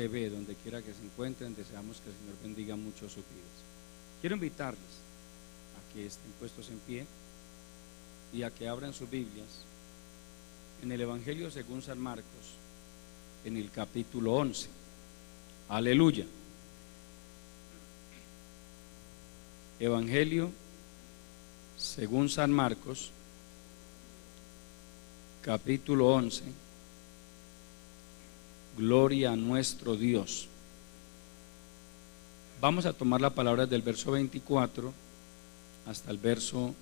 TV, donde quiera que se encuentren, deseamos que el Señor bendiga mucho sus vidas. Quiero invitarles a que estén puestos en pie y a que abran sus Biblias en el Evangelio según San Marcos, en el capítulo 11. Aleluya. Evangelio según San Marcos, capítulo 11. Gloria a nuestro Dios. Vamos a tomar la palabra del verso 24 hasta el verso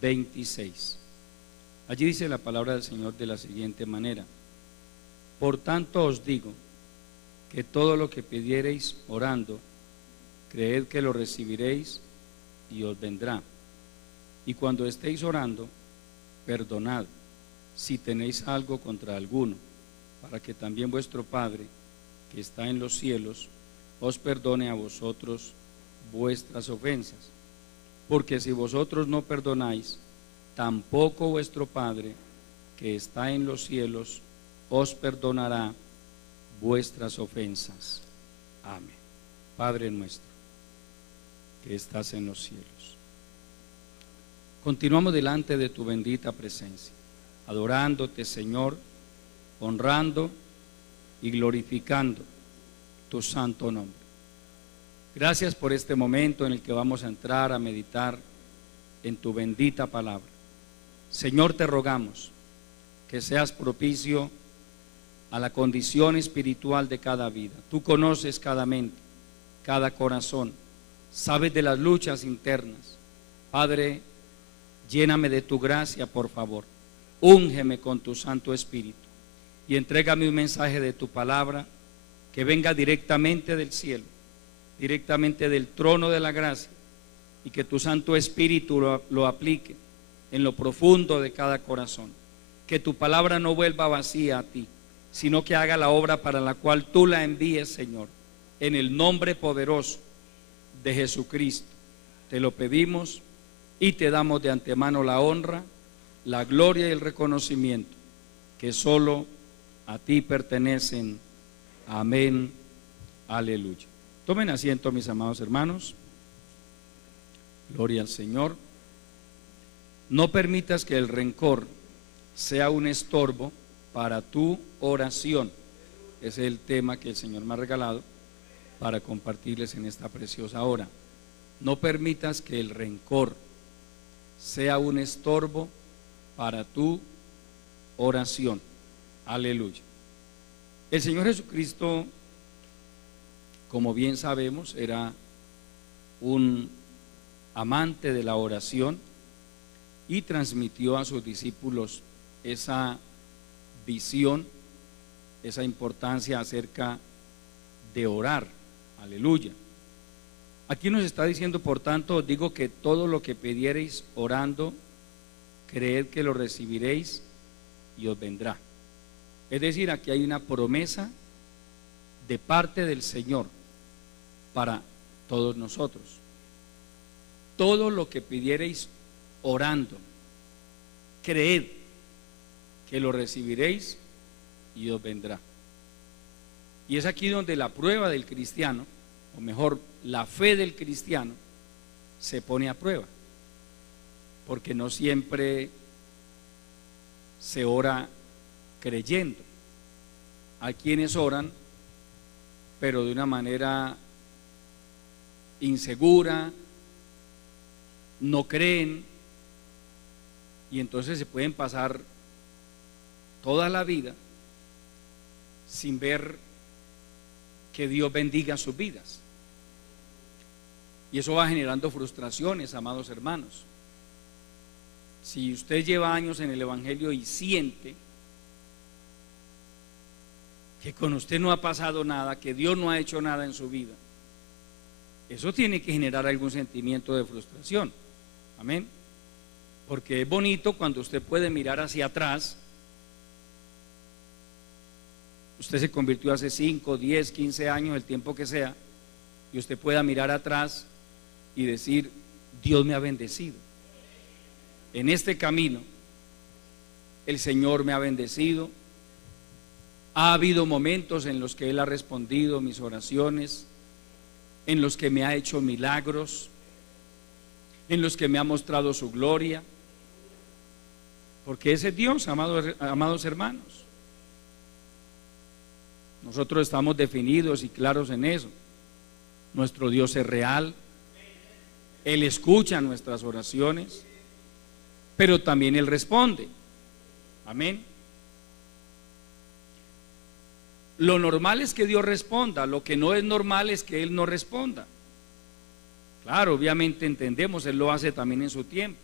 26. Allí dice la palabra del Señor de la siguiente manera: por tanto os digo que todo lo que pidiereis orando, creed que lo recibiréis y os vendrá. Y cuando estéis orando, perdonad si tenéis algo contra alguno, para que también vuestro Padre, que está en los cielos, os perdone a vosotros vuestras ofensas. Porque si vosotros no perdonáis, tampoco vuestro Padre, que está en los cielos, os perdonará vuestras ofensas. Amén. Padre nuestro, que estás en los cielos, continuamos delante de tu bendita presencia, adorándote, Señor, honrando y glorificando tu santo nombre. Gracias por este momento en el que vamos a entrar a meditar en tu bendita palabra. Señor, te rogamos que seas propicio a la condición espiritual de cada vida. Tú conoces cada mente, cada corazón, sabes de las luchas internas. Padre, lléname de tu gracia, por favor. Úngeme con tu Santo Espíritu y entrégame un mensaje de tu palabra que venga directamente del cielo, directamente del trono de la gracia, y que tu Santo Espíritu lo aplique en lo profundo de cada corazón. Que tu palabra no vuelva vacía a ti, sino que haga la obra para la cual tú la envíes, Señor. En el nombre poderoso de Jesucristo te lo pedimos y te damos de antemano la honra, la gloria y el reconocimiento que solo a ti pertenecen. Amén. Aleluya. Tomen asiento, mis amados hermanos. Gloria al Señor. No permitas que el rencor sea un estorbo para tu oración. Ese es el tema que el Señor me ha regalado para compartirles en esta preciosa hora. No permitas que el rencor sea un estorbo para tu oración. Aleluya. El Señor Jesucristo, como bien sabemos, era un amante de la oración y transmitió a sus discípulos esa visión, esa importancia acerca de orar. Aleluya. Aquí nos está diciendo, por tanto, os digo que todo lo que pidiereis orando, creed que lo recibiréis y os vendrá. Es decir, aquí hay una promesa de parte del Señor para todos nosotros. Todo lo que pidiereis orando, creed que lo recibiréis y os vendrá. Y es aquí donde la prueba del cristiano, o mejor, la fe del cristiano, se pone a prueba, porque no siempre se ora creyendo. Hay quienes oran, pero de una manera insegura, no creen, y entonces se pueden pasar toda la vida sin ver que Dios bendiga sus vidas. Y eso va generando frustraciones, amados hermanos. Si usted lleva años en el Evangelio y siente que con usted no ha pasado nada, que Dios no ha hecho nada en su vida, eso tiene que generar algún sentimiento de frustración. Amén. Porque es bonito cuando usted puede mirar hacia atrás. Usted se convirtió hace 5, 10, 15 años, el tiempo que sea, y usted pueda mirar atrás y decir: Dios me ha bendecido. En este camino el Señor me ha bendecido, Ha habido momentos en los que Él ha respondido mis oraciones, en los que me ha hecho milagros, en los que me ha mostrado su gloria, porque ese es Dios, amados hermanos. Nosotros estamos definidos y claros en eso. Nuestro Dios es real, Él escucha nuestras oraciones, pero también Él responde. Amén. Lo normal es que Dios responda, lo que no es normal es que Él no responda. Claro, obviamente entendemos, Él lo hace también en su tiempo.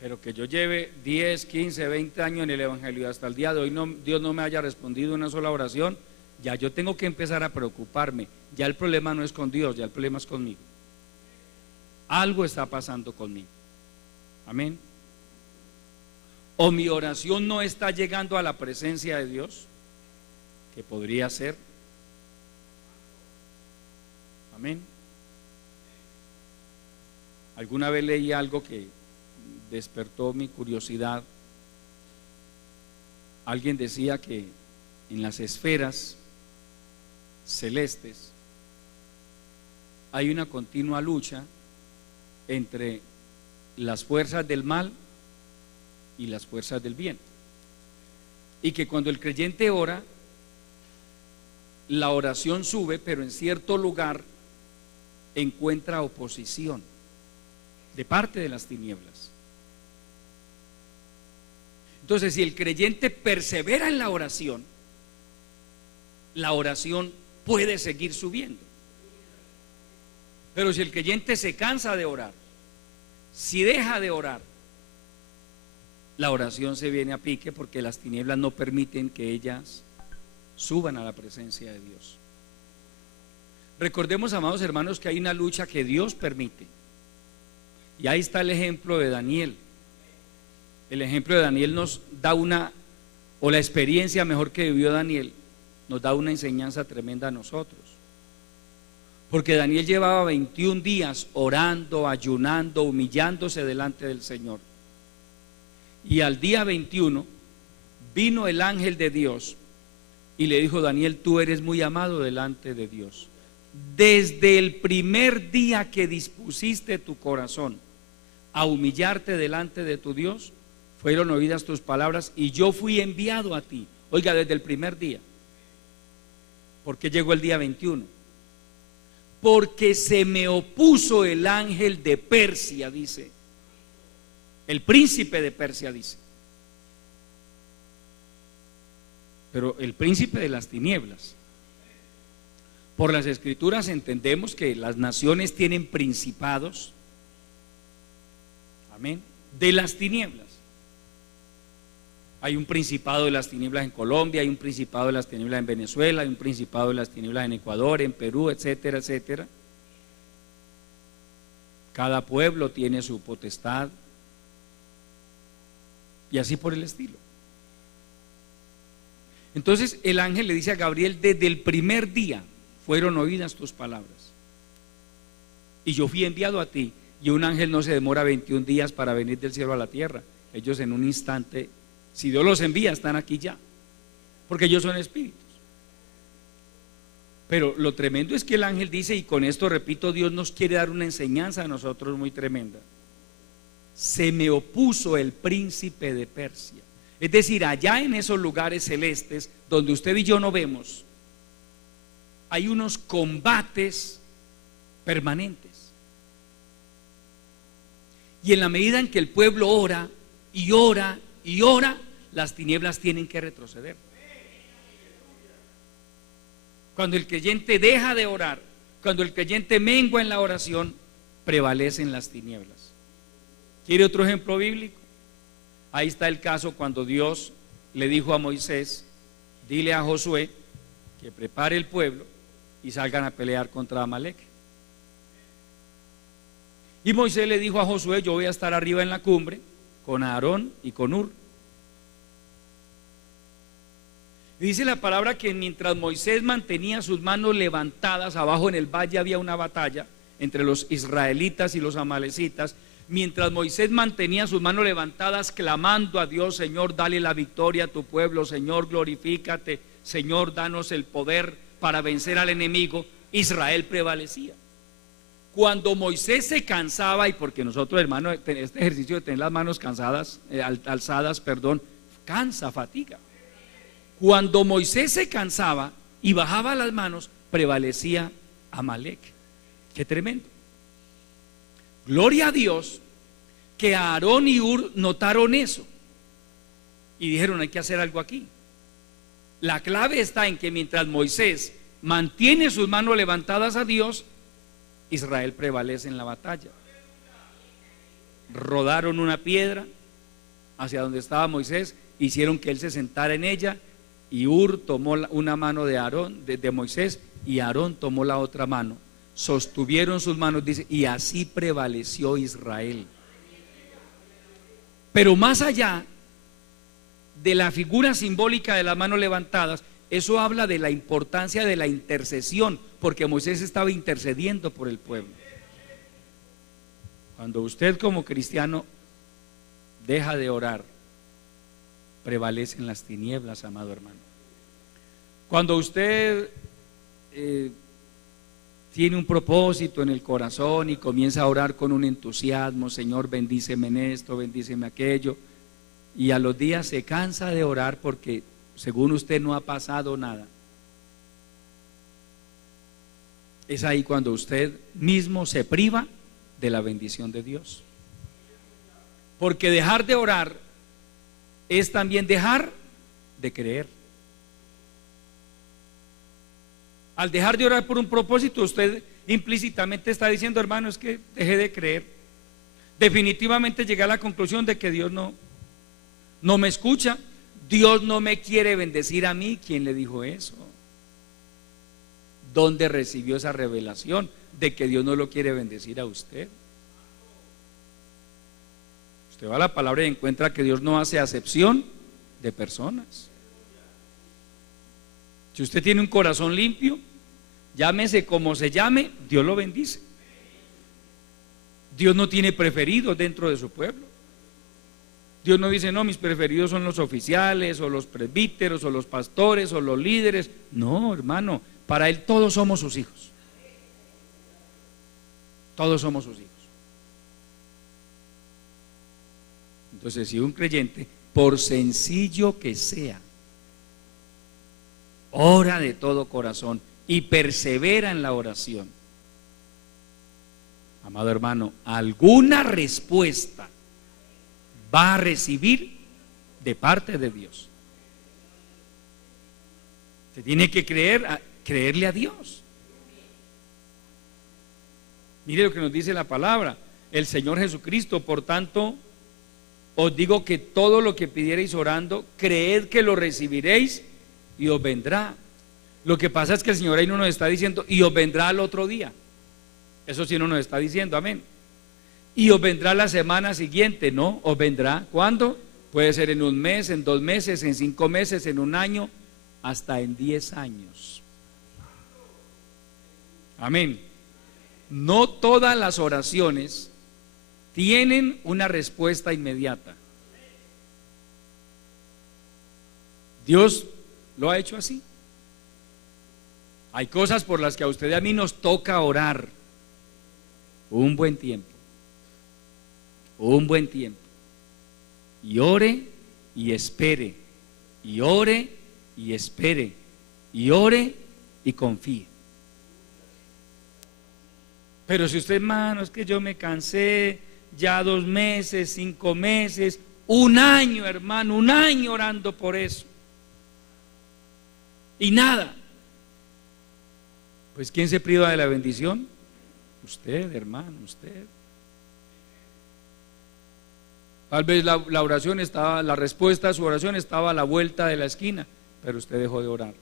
Pero que yo lleve 10, 15, 20 años en el Evangelio y hasta el día de hoy Dios no me haya respondido una sola oración, ya yo tengo que empezar a preocuparme. Ya el problema no es con Dios, ya el problema es conmigo. Algo está pasando conmigo. Amén. O mi oración no está llegando a la presencia de Dios, que podría ser. Amén. Alguna vez leí algo que despertó mi curiosidad. Alguien decía que en las esferas celestes hay una continua lucha entre las fuerzas del mal y las fuerzas del bien, y que cuando el creyente ora, la oración sube, pero en cierto lugar encuentra oposición de parte de las tinieblas. Entonces, si el creyente persevera en la oración puede seguir subiendo. Pero si el creyente se cansa de orar, si deja de orar, la oración se viene a pique, porque las tinieblas no permiten que ellas suban a la presencia de Dios. Recordemos, amados hermanos, que hay una lucha que Dios permite. Y ahí está el ejemplo de Daniel. El ejemplo de Daniel nos da la experiencia mejor que vivió Daniel, nos da una enseñanza tremenda a nosotros. Porque Daniel llevaba 21 días orando, ayunando, humillándose delante del Señor. Y al día 21 vino el ángel de Dios y le dijo: Daniel, tú eres muy amado delante de Dios. Desde el primer día que dispusiste tu corazón a humillarte delante de tu Dios, fueron oídas tus palabras y yo fui enviado a ti. Oiga, desde el primer día. ¿Por qué llegó el día 21? Porque se me opuso el ángel de Persia, dice. El príncipe de Persia, dice. Pero el príncipe de las tinieblas. Por las escrituras entendemos que las naciones tienen principados, amén, de las tinieblas. Hay un principado de las tinieblas en Colombia, hay un principado de las tinieblas en Venezuela, hay un principado de las tinieblas en Ecuador, en Perú, etcétera, etcétera. Cada pueblo tiene su potestad y así por el estilo. Entonces el ángel le dice a Gabriel: desde el primer día fueron oídas tus palabras y yo fui enviado a ti. Y un ángel no se demora 21 días para venir del cielo a la tierra. Ellos en un instante, si Dios los envía, están aquí ya, porque ellos son espíritus. Pero lo tremendo es que el ángel dice, y con esto repito, Dios nos quiere dar una enseñanza a nosotros muy tremenda: se me opuso el príncipe de Persia. Es decir, allá en esos lugares celestes donde usted y yo no vemos, hay unos combates permanentes. Y en la medida en que el pueblo ora y ora y ora, las tinieblas tienen que retroceder. Cuando el creyente deja de orar, cuando el creyente mengua en la oración, prevalecen las tinieblas. ¿Quiere otro ejemplo bíblico? Ahí está el caso cuando Dios le dijo a Moisés: dile a Josué que prepare el pueblo y salgan a pelear contra Amalek. Y Moisés le dijo a Josué: yo voy a estar arriba en la cumbre con Aarón y con Hur. Y dice la palabra que mientras Moisés mantenía sus manos levantadas, abajo en el valle había una batalla entre los israelitas y los amalecitas. mientras Moisés mantenía sus manos levantadas clamando a Dios: Señor, dale la victoria a tu pueblo, Señor, glorifícate, Señor, danos el poder para vencer al enemigo, Israel prevalecía. Cuando Moisés se cansaba, y porque nosotros, hermano, este ejercicio de tener las manos alzadas, cansa, fatiga. Cuando Moisés se cansaba y bajaba las manos, prevalecía Amalek. Qué tremendo. Gloria a Dios que Aarón y Hur notaron eso y dijeron: hay que hacer algo aquí. La clave está en que mientras Moisés mantiene sus manos levantadas a Dios, Israel prevalece en la batalla. Rodaron una piedra hacia donde estaba Moisés, hicieron que él se sentara en ella, y Hur tomó una mano de Aarón, de Moisés, y Aarón tomó la otra mano. Sostuvieron sus manos, dice, y así prevaleció Israel. Pero más allá de la figura simbólica de las manos levantadas, eso habla de la importancia de la intercesión, porque Moisés estaba intercediendo por el pueblo. Cuando usted como cristiano deja de orar, prevalecen las tinieblas, amado hermano. Cuando usted tiene un propósito en el corazón y comienza a orar con un entusiasmo: Señor, bendíceme en esto, bendíceme aquello, y a los días se cansa de orar porque según usted no ha pasado nada, es ahí cuando usted mismo se priva de la bendición de Dios. Porque dejar de orar es también dejar de creer. Al dejar de orar por un propósito, usted implícitamente está diciendo: hermano, es que dejé de creer. Definitivamente llegué a la conclusión de que Dios no me escucha, Dios no me quiere bendecir a mí. ¿Quién le dijo eso? ¿Dónde recibió esa revelación de que Dios no lo quiere bendecir a usted? Usted va a la palabra y encuentra que Dios no hace acepción de personas. Si usted tiene un corazón limpio, llámese como se llame, Dios lo bendice. Dios no tiene preferidos dentro de su pueblo. Dios no dice: no, mis preferidos son los oficiales, o los presbíteros, o los pastores, o los líderes. No, hermano, para Él todos somos sus hijos. Todos somos sus hijos. Entonces, si un creyente, por sencillo que sea, ora de todo corazón y persevera en la oración, amado hermano, alguna respuesta va a recibir de parte de Dios. Se tiene que creerle a Dios. Mire lo que nos dice la palabra: el Señor Jesucristo: por tanto, os digo que todo lo que pidiereis orando, creed que lo recibiréis y os vendrá. Lo que pasa es que el Señor ahí no nos está diciendo: y os vendrá al otro día. Eso sí no nos está diciendo, amén. Y os vendrá la semana siguiente, no, os vendrá. ¿Cuándo? Puede ser en un mes, en 2 meses, en 5 meses, en un año, hasta en 10 años. Amén. No todas las oraciones tienen una respuesta inmediata. Dios lo ha hecho así. Hay cosas por las que a usted y a mí nos toca orar un buen tiempo. Un buen tiempo. Y ore y espere. Y ore y espere. Y ore y confíe. Pero si usted, hermano, es que yo me cansé, ya 2 meses, 5 meses, 1 año, hermano, 1 año orando por eso, y nada, pues ¿quién se priva de la bendición? Usted, hermano, usted. Tal vez la oración estaba, la respuesta a su oración estaba a la vuelta de la esquina, pero usted dejó de orar.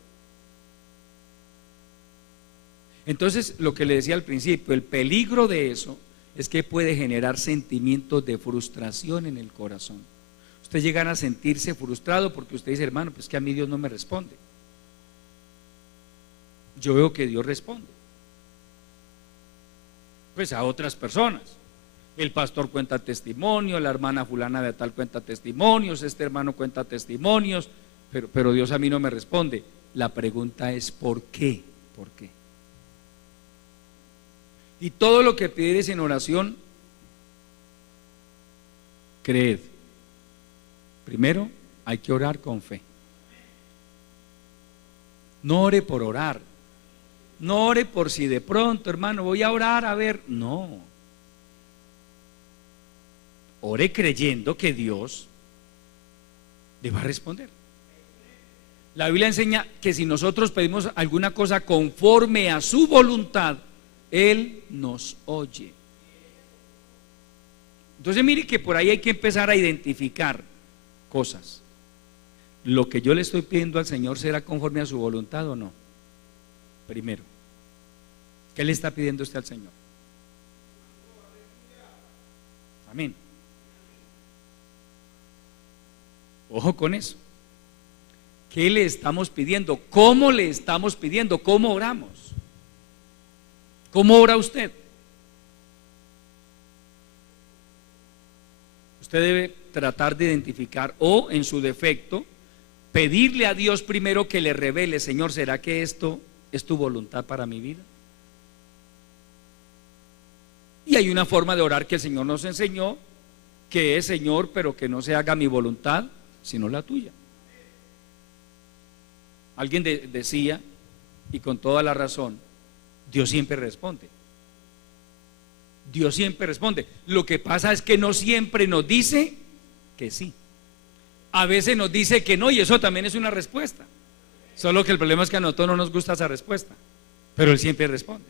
Entonces, lo que le decía al principio, el peligro de eso es que puede generar sentimientos de frustración en el corazón. Usted llega a sentirse frustrado porque usted dice: hermano, pues que a mí Dios no me responde. Yo veo que Dios responde, pues a otras personas, El pastor cuenta testimonio, la hermana fulana de tal cuenta testimonios, este hermano cuenta testimonios, pero Dios a mí no me responde. La pregunta es ¿por qué? ¿Por qué? Y todo lo que pidieres en oración, creed. Primero hay que orar con fe. No ore por orar. No ore por si de pronto, hermano, voy a orar a ver. No. Ore creyendo que Dios le va a responder. La Biblia enseña que si nosotros pedimos alguna cosa conforme a su voluntad, Él nos oye. Entonces mire que por ahí hay que empezar a identificar cosas. ¿Lo que yo le estoy pidiendo al Señor será conforme a su voluntad o no? Primero, ¿qué le está pidiendo usted al Señor? Amén. Ojo con eso. ¿Qué le estamos pidiendo? ¿Cómo le estamos pidiendo? ¿Cómo oramos? ¿Cómo ora usted? Usted debe tratar de identificar o, en su defecto, pedirle a Dios primero que le revele: Señor, ¿será que esto es tu voluntad para mi vida? Y hay una forma de orar que el Señor nos enseñó, que es: Señor, pero que no se haga mi voluntad sino la tuya. Alguien decía, y con toda la razón, Dios siempre responde. Dios siempre responde. Lo que pasa es que no siempre nos dice que sí. A veces nos dice que no, y eso también es una respuesta. Solo que el problema es que a nosotros no nos gusta esa respuesta, pero Él siempre responde.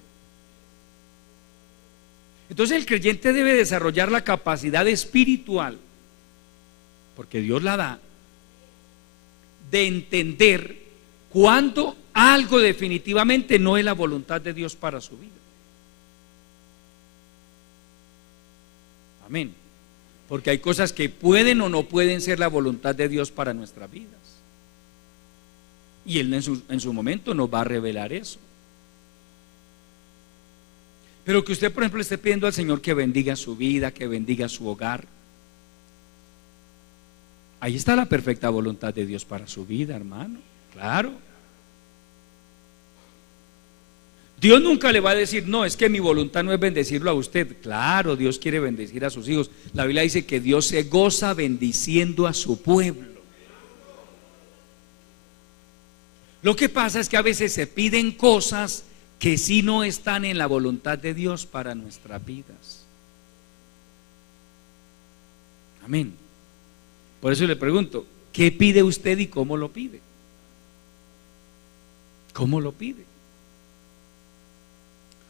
Entonces el creyente debe desarrollar la capacidad espiritual, porque Dios la da, de entender cuando algo definitivamente no es la voluntad de Dios para su vida. Amén. Porque hay cosas que pueden o no pueden ser la voluntad de Dios para nuestras vidas. Y Él en su momento nos va a revelar eso. Pero que usted, por ejemplo, esté pidiendo al Señor que bendiga su vida, que bendiga su hogar. Ahí está la perfecta voluntad de Dios para su vida, hermano. Claro. Dios nunca le va a decir: no, es que mi voluntad no es bendecirlo a usted. Claro, Dios quiere bendecir a sus hijos. La Biblia dice que Dios se goza bendiciendo a su pueblo. Lo que pasa es que a veces se piden cosas que sí no están en la voluntad de Dios para nuestras vidas. Amén. Por eso le pregunto: ¿qué pide usted y cómo lo pide? ¿Cómo lo pide?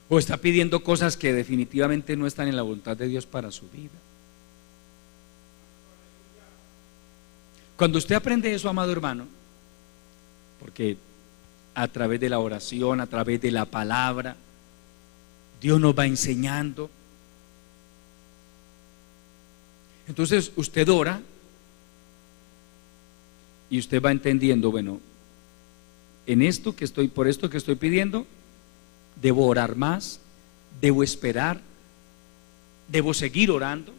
¿O está pidiendo cosas que definitivamente no están en la voluntad de Dios para su vida? Cuando usted aprende eso, amado hermano, porque a través de la oración, a través de la palabra, Dios nos va enseñando. Entonces usted ora y usted va entendiendo: bueno, en esto que estoy, por esto que estoy pidiendo, debo orar más, debo esperar, debo seguir orando.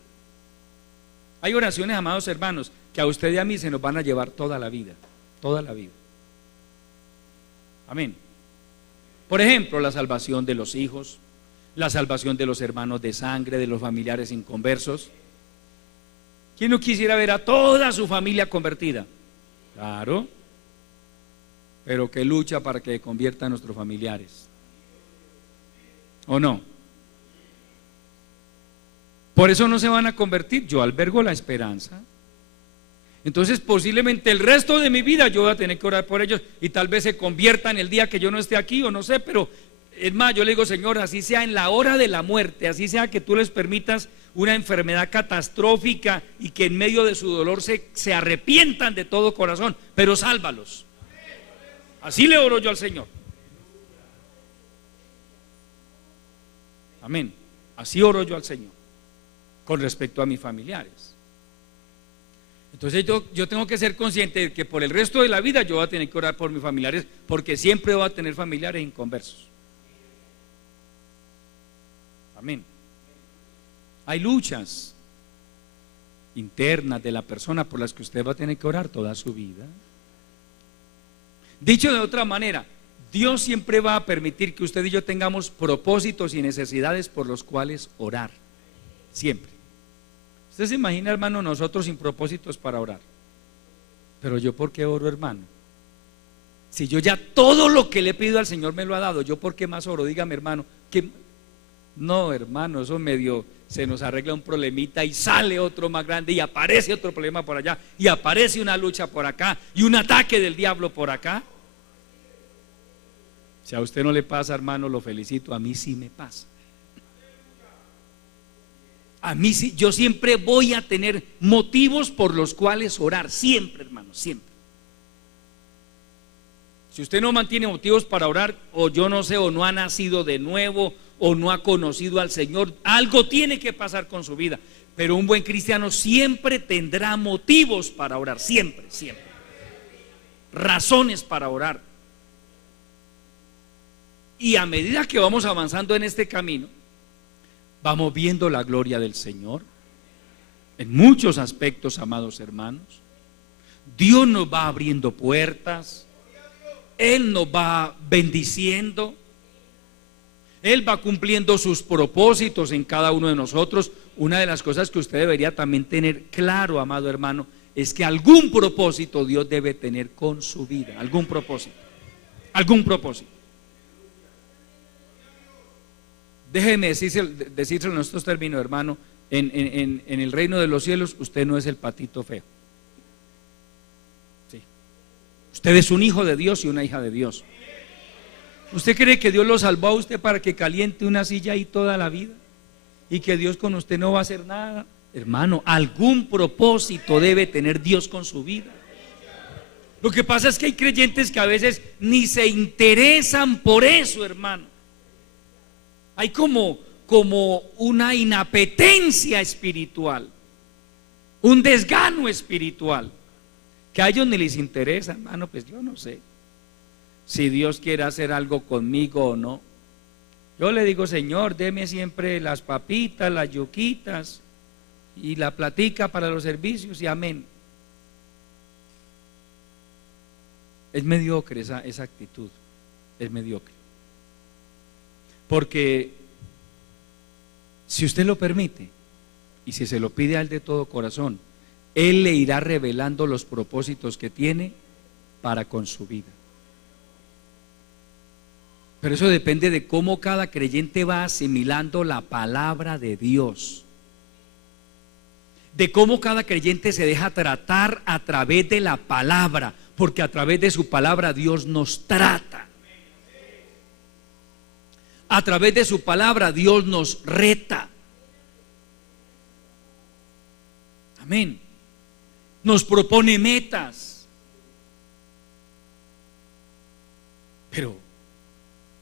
Hay oraciones, amados hermanos, que a usted y a mí se nos van a llevar toda la vida, toda la vida. Amén. Por ejemplo, la salvación de los hijos, la salvación de los hermanos de sangre, de los familiares inconversos. ¿Quién no quisiera ver a toda su familia convertida? Claro, pero que lucha para que convierta a nuestros familiares, ¿o no? Por eso no se van a convertir. Yo albergo la esperanza. Entonces posiblemente el resto de mi vida yo voy a tener que orar por ellos, y tal vez se conviertan el día que yo no esté aquí, o no sé. Pero es más, yo le digo: Señor, así sea en la hora de la muerte, así sea que tú les permitas una enfermedad catastrófica y que en medio de su dolor se arrepientan de todo corazón, pero sálvalos. Así le oro yo al Señor. Amén. Así oro yo al Señor con respecto a mis familiares. Entonces yo tengo que ser consciente de que por el resto de la vida yo voy a tener que orar por mis familiares, porque siempre voy a tener familiares inconversos. Amén. Hay luchas internas de la persona por las que usted va a tener que orar toda su vida. Dicho de otra manera, Dios siempre va a permitir que usted y yo tengamos propósitos y necesidades por los cuales orar. Siempre. Usted se imagina, hermano, nosotros sin propósitos para orar. Pero yo, ¿por qué oro, hermano? Si yo ya todo lo que le pido al Señor me lo ha dado, ¿yo por qué más oro? Dígame, hermano. No, hermano, eso medio se nos arregla un problemita y sale otro más grande y aparece otro problema por allá y aparece una lucha por acá y un ataque del diablo por acá. Si a usted no le pasa, hermano, lo felicito. A mí sí me pasa. A mí sí, yo siempre voy a tener motivos por los cuales orar. Siempre, hermano, siempre. Si usted no mantiene motivos para orar, o yo no sé, o no ha nacido de nuevo, o no ha conocido al Señor, algo tiene que pasar con su vida. Pero un buen cristiano siempre tendrá motivos para orar. Siempre, siempre. Razones para orar. Y a medida que vamos avanzando en este camino, vamos viendo la gloria del Señor en muchos aspectos, amados hermanos. Dios nos va abriendo puertas, Él nos va bendiciendo, Él va cumpliendo sus propósitos en cada uno de nosotros. Una de las cosas que usted debería también tener claro, amado hermano, es que algún propósito Dios debe tener con su vida. Algún propósito. Algún propósito. Déjeme decírselo en estos términos, hermano. En el reino de los cielos usted no es el patito feo. Sí. Usted es un hijo de Dios y una hija de Dios. ¿Usted cree que Dios lo salvó a usted para que caliente una silla ahí toda la vida? Y que Dios con usted no va a hacer nada. Hermano, algún propósito debe tener Dios con su vida. Lo que pasa es que hay creyentes que a veces ni se interesan por eso, hermano. Hay como una inapetencia espiritual, un desgano espiritual, que a ellos ni les interesa, hermano. Pues yo no sé si Dios quiere hacer algo conmigo o no. Yo le digo, Señor, deme siempre las papitas, las yuquitas y la platica para los servicios y amén. Es mediocre esa actitud, es mediocre. Porque si usted lo permite y si se lo pide a Él de todo corazón, Él le irá revelando los propósitos que tiene para con su vida. Pero eso depende de cómo cada creyente va asimilando la palabra de Dios, de cómo cada creyente se deja tratar a través de la palabra, porque a través de su palabra Dios nos trata. A través de su palabra Dios nos reta. Amén. Nos propone metas. Pero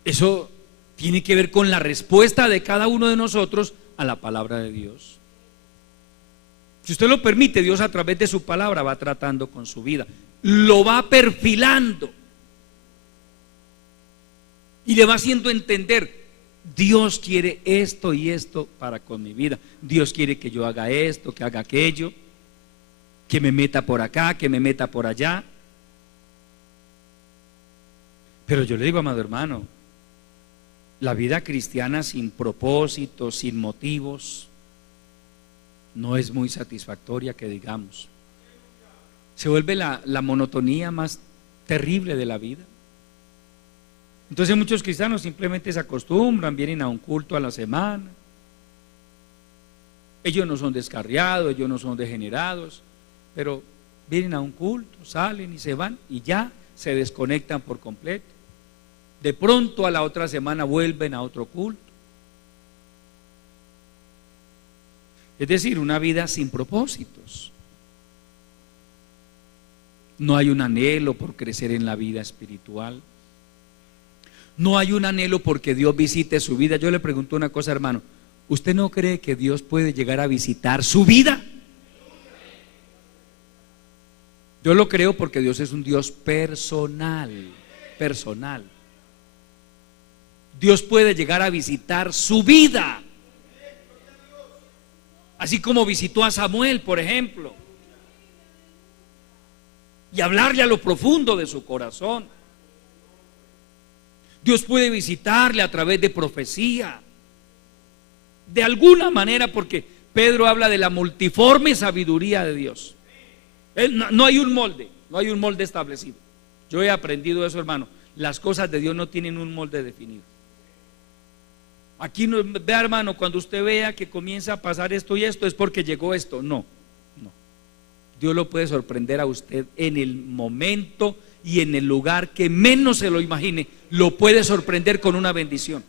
eso tiene que ver con la respuesta de cada uno de nosotros a la palabra de Dios. Si usted lo permite, Dios a través de su palabra va tratando con su vida, lo va perfilando y le va haciendo entender: Dios quiere esto y esto para con mi vida. Dios quiere que yo haga esto, que haga aquello, que me meta por acá, que me meta por allá. Pero yo le digo, amado hermano, la vida cristiana sin propósito, sin motivos, no es muy satisfactoria, que digamos. Se vuelve la monotonía más terrible de la vida. Entonces muchos cristianos simplemente se acostumbran, vienen a un culto a la semana. Ellos no son descarriados, ellos no son degenerados, pero vienen a un culto, salen y se van y ya se desconectan por completo. De pronto a la otra semana vuelven a otro culto. Es decir, una vida sin propósitos. No hay un anhelo por crecer en la vida espiritual. No hay un anhelo porque Dios visite su vida. Yo le pregunto una cosa, hermano: ¿usted no cree que Dios puede llegar a visitar su vida? Yo lo creo porque Dios es un Dios personal. Personal. Dios puede llegar a visitar su vida. así como visitó a Samuel, por ejemplo, y hablarle a lo profundo de su corazón. Dios puede visitarle a través de profecía, de alguna manera, porque Pedro habla de la multiforme sabiduría de Dios. No hay un molde, no hay un molde establecido. Yo he aprendido eso, hermano. Las cosas de Dios no tienen un molde definido. Aquí no, vea, hermano, cuando usted vea que comienza a pasar esto y esto, es porque llegó esto. No. Dios lo puede sorprender a usted en el momento y en el lugar que menos se lo imagine. Lo puede sorprender con una bendición.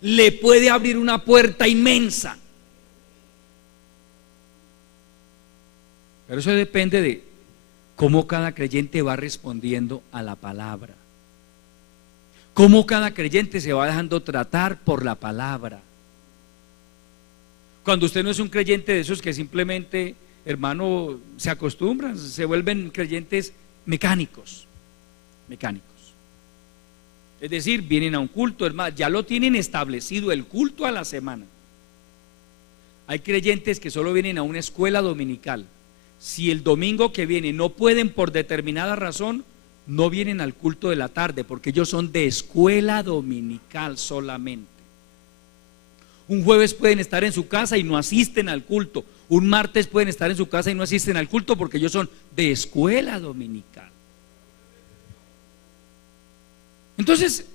Le puede abrir una puerta inmensa. Pero eso depende de cómo cada creyente va respondiendo a la palabra. Cómo cada creyente se va dejando tratar por la palabra. Cuando usted no es un creyente de esos que simplemente, hermano, se acostumbran, se vuelven creyentes mecánicos. Es decir, vienen a un culto, hermano, ya lo tienen establecido el culto a la semana. Hay creyentes que solo vienen a una escuela dominical. Si el domingo que viene no pueden por determinada razón, no vienen al culto de la tarde, porque ellos son de escuela dominical solamente. Un jueves pueden estar en su casa y no asisten al culto. Un martes pueden estar en su casa y no asisten al culto porque ellos son de escuela dominical. Entonces,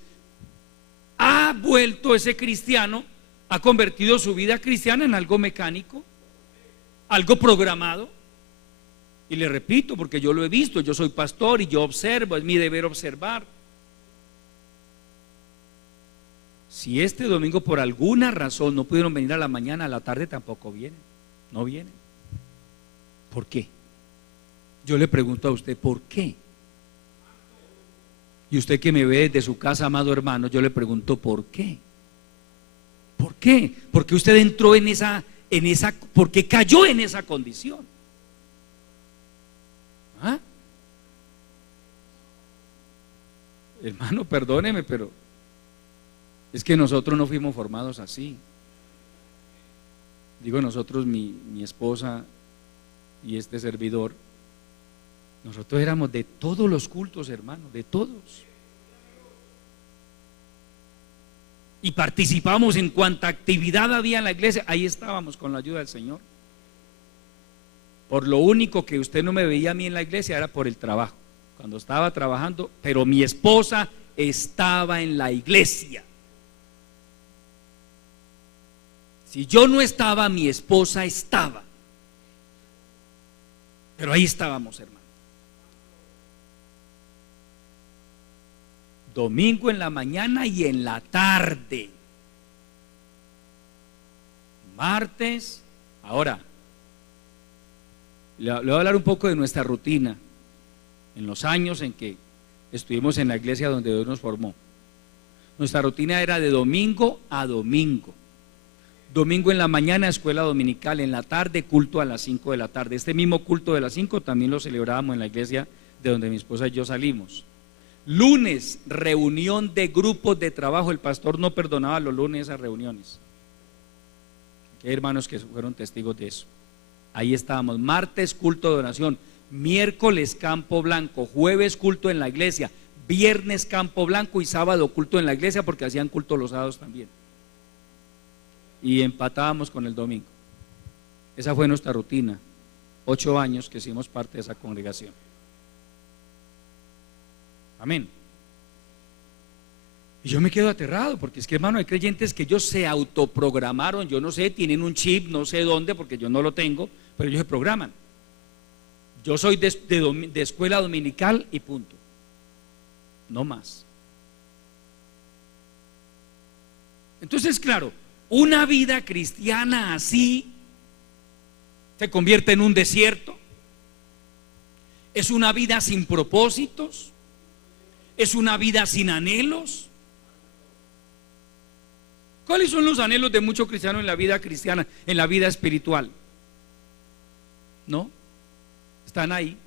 ha vuelto ese cristiano, ha convertido su vida cristiana en algo mecánico, algo programado. Y le repito, porque yo lo he visto, yo soy pastor y yo observo, es mi deber observar. Si este domingo por alguna razón no pudieron venir a la mañana, a la tarde tampoco vienen, no vienen. ¿Por qué? Yo le pregunto a usted, ¿por qué? Y usted que me ve desde su casa, amado hermano, yo le pregunto, ¿por qué? ¿Por qué? Porque usted entró en esa, porque cayó en esa condición. ¿Ah? Hermano, perdóneme, pero es que nosotros no fuimos formados así. Digo nosotros, mi esposa y este servidor, nosotros éramos de todos los cultos, hermano, de todos. Y participamos en cuanta actividad había en la iglesia, ahí estábamos con la ayuda del Señor. Por lo único que usted no me veía a mí en la iglesia era por el trabajo, cuando estaba trabajando, pero mi esposa estaba en la iglesia. Si yo no estaba, mi esposa estaba. Pero ahí estábamos, hermano. Domingo en la mañana y en la tarde. Martes, ahora le voy a hablar un poco de nuestra rutina en los años en que estuvimos en la iglesia donde Dios nos formó. Nuestra rutina era de domingo a domingo. Domingo en la mañana, escuela dominical, en la tarde, culto a las 5 de la tarde. Este mismo culto de las 5 también lo celebrábamos en la iglesia de donde mi esposa y yo salimos. Lunes, reunión de grupos de trabajo. El pastor no perdonaba los lunes esas reuniones. Aquí hay hermanos que fueron testigos de eso. Ahí estábamos. Martes, culto de oración. Miércoles, campo blanco. Jueves, culto en la iglesia. Viernes, campo blanco. Y sábado, culto en la iglesia, porque hacían culto los sábados también. Y empatábamos con el domingo. Esa fue nuestra rutina. 8 años que hicimos parte de esa congregación. Amén. Y yo me quedo aterrado, porque es que, hermano, hay creyentes que ellos se autoprogramaron. Yo no sé, tienen un chip, no sé dónde, porque yo no lo tengo, pero ellos se programan. Yo soy de escuela dominical y punto. No más. Entonces, claro, una vida cristiana así se convierte en un desierto. Es una vida sin propósitos. Es una vida sin anhelos. ¿Cuáles son los anhelos de muchos cristianos en la vida cristiana, en la vida espiritual? ¿No? Están ahí.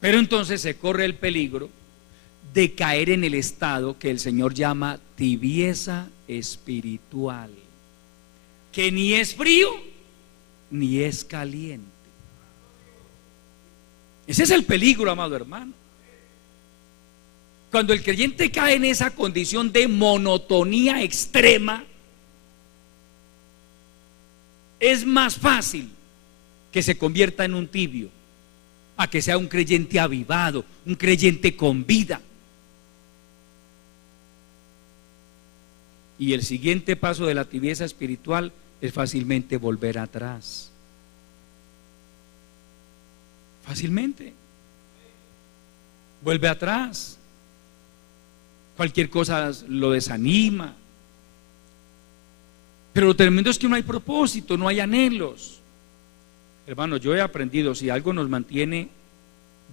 Pero entonces se corre el peligro de caer en el estado que el Señor llama tibieza espiritual, que ni es frío ni es caliente. Ese es el peligro, amado hermano. Cuando el creyente cae en esa condición de monotonía extrema, es más fácil que se convierta en un tibio a que sea un creyente avivado, un creyente con vida. Y el siguiente paso de la tibieza espiritual es fácilmente volver atrás. Fácilmente vuelve atrás. Cualquier cosa lo desanima. Pero lo tremendo es que no hay propósito, no hay anhelos. Hermanos, yo he aprendido, si algo nos mantiene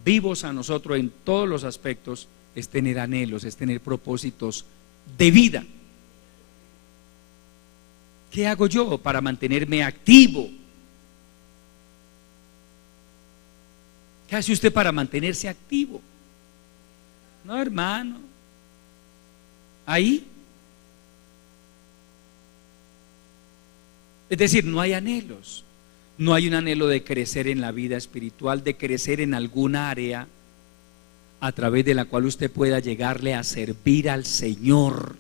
vivos a nosotros en todos los aspectos, es tener anhelos, es tener propósitos de vida. ¿Qué hago yo para mantenerme activo? ¿Qué hace usted para mantenerse activo? No, hermano. Ahí. Es decir, no hay anhelos. No hay un anhelo de crecer en la vida espiritual, de crecer en alguna área a través de la cual usted pueda llegarle a servir al Señor.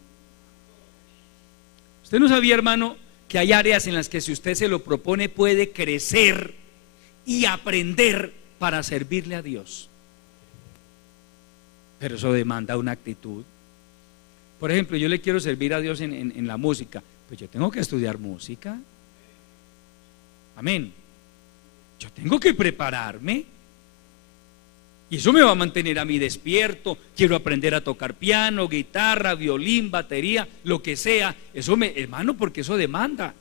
Usted no sabía, hermano, que hay áreas en las que si usted se lo propone puede crecer y aprender para servirle a Dios. Pero eso demanda una actitud. Por ejemplo, yo le quiero servir a Dios en la música, pues yo tengo que estudiar música. Amén. Yo tengo que prepararme. Y eso me va a mantener a mí despierto. Quiero aprender a tocar piano, guitarra, violín, batería, lo que sea. Eso hermano, porque eso demanda.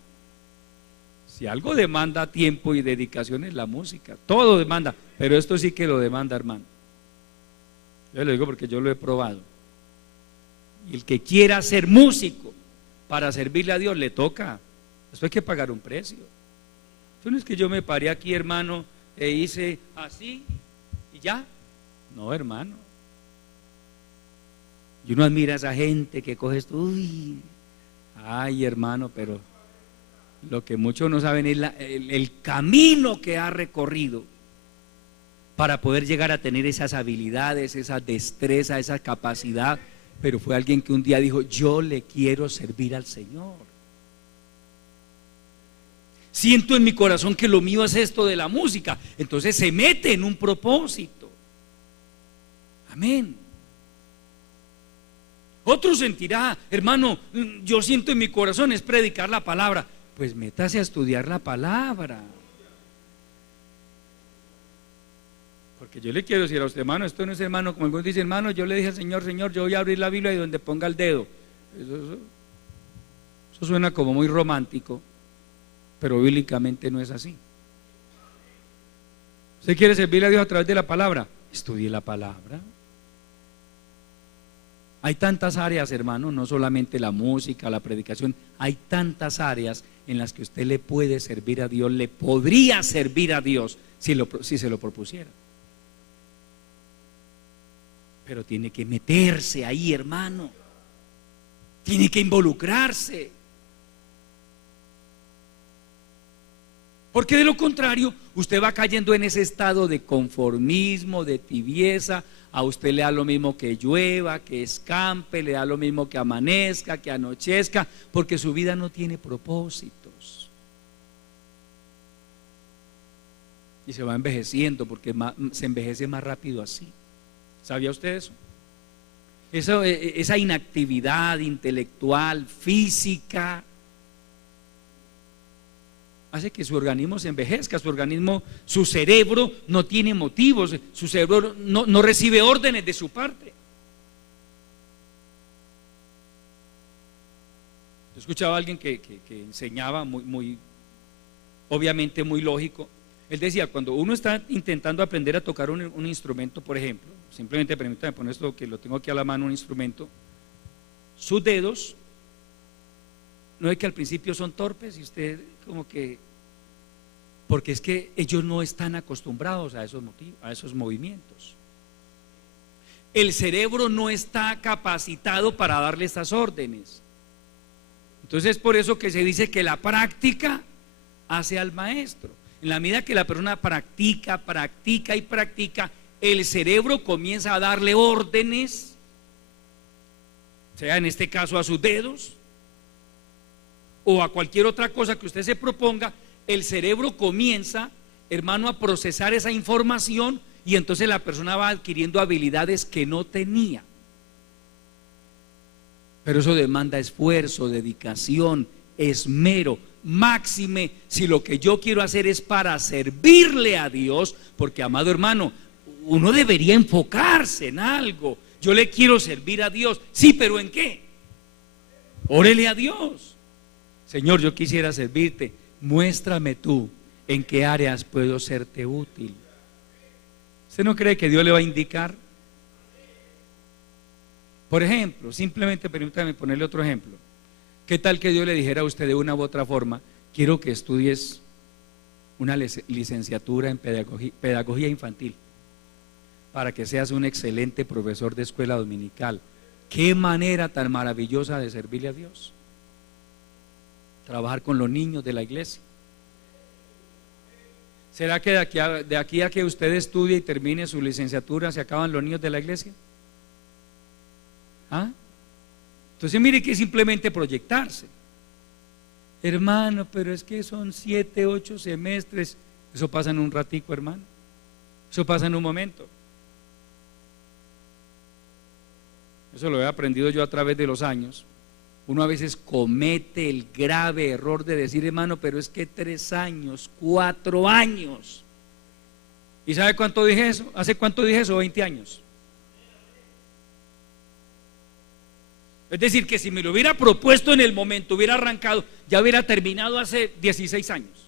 Si algo demanda tiempo y dedicación es la música. Todo demanda, pero esto sí que lo demanda, hermano. Yo lo digo porque yo lo he probado. Y el que quiera ser músico para servirle a Dios le toca. Esto hay que pagar un precio. Esto no es que yo me paré aquí, hermano, e hice así y ya. No, hermano. Y uno admira a esa gente que coge esto. Uy, ay, hermano, pero lo que muchos no saben es el camino que ha recorrido para poder llegar a tener esas habilidades, esa destreza, esa capacidad. Pero fue alguien que un día dijo: yo le quiero servir al Señor. Siento en mi corazón que lo mío es esto de la música. Entonces se mete en un propósito. Amén. Otro sentirá: hermano, yo siento en mi corazón es predicar la palabra. Pues métase a estudiar la palabra. Porque yo le quiero decir a usted, hermano, esto no es, hermano, como algunos dicen, hermano, yo le dije al Señor, Señor, yo voy a abrir la Biblia y donde ponga el dedo. Eso suena como muy romántico, pero bíblicamente no es así. ¿Usted quiere servirle a Dios a través de la palabra? Estudie la palabra. Hay tantas áreas, hermano, no solamente la música, la predicación, hay tantas áreas en las que usted le puede servir a Dios, le podría servir a Dios si se lo propusiera. Pero tiene que meterse ahí, hermano. Tiene que involucrarse. Porque de lo contrario, usted va cayendo en ese estado de conformismo, de tibieza. A usted le da lo mismo que llueva, que escampe, le da lo mismo que amanezca, que anochezca, porque su vida no tiene propósitos. Y se va envejeciendo, porque se envejece más rápido así. ¿Sabía usted eso? Esa inactividad intelectual, física, hace que su organismo se envejezca. Su organismo, su cerebro no tiene motivos, su cerebro no recibe órdenes de su parte. Yo escuchaba a alguien que enseñaba muy obviamente muy lógico. Él decía: cuando uno está intentando aprender a tocar un instrumento, por ejemplo, simplemente permítame poner esto que lo tengo aquí a la mano, un instrumento, sus dedos, no es que al principio son torpes y usted como que, porque es que ellos no están acostumbrados a esos movimientos. el cerebro no está capacitado para darle estas órdenes. Entonces es por eso que se dice que la práctica hace al maestro. En la medida que la persona practica, practica y practica, el cerebro comienza a darle órdenes, sea en este caso a sus dedos o a cualquier otra cosa que usted se proponga. El cerebro comienza, hermano, a procesar esa información, y entonces la persona va adquiriendo habilidades que no tenía. Pero eso demanda esfuerzo, dedicación, esmero, máxime si lo que yo quiero hacer es para servirle a Dios, porque, amado hermano, uno debería enfocarse en algo. Yo le quiero servir a Dios, sí, pero ¿en qué? Órele a Dios. Señor, yo quisiera servirte, muéstrame tú en qué áreas puedo serte útil. ¿Usted no cree que Dios le va a indicar? Por ejemplo, simplemente permítame ponerle otro ejemplo. ¿Qué tal que Dios le dijera a usted de una u otra forma: quiero que estudies una licenciatura en pedagogía infantil para que seas un excelente profesor de escuela dominical? Qué manera tan maravillosa de servirle a Dios. Trabajar con los niños de la iglesia. ¿Será que de aquí a que usted estudie y termine su licenciatura se acaban los niños de la iglesia? ¿Ah? Entonces mire que es simplemente proyectarse. Hermano, pero es que son 7, 8 semestres. Eso pasa en un ratico, hermano. Eso pasa en un momento. Eso lo he aprendido yo a través de los años. Uno a veces comete el grave error de decir: hermano, pero es que 3 años, 4 años. ¿Y sabe cuánto dije eso? ¿Hace cuánto dije eso? 20 años. Es decir, que si me lo hubiera propuesto en el momento, hubiera arrancado, ya hubiera terminado hace 16 años.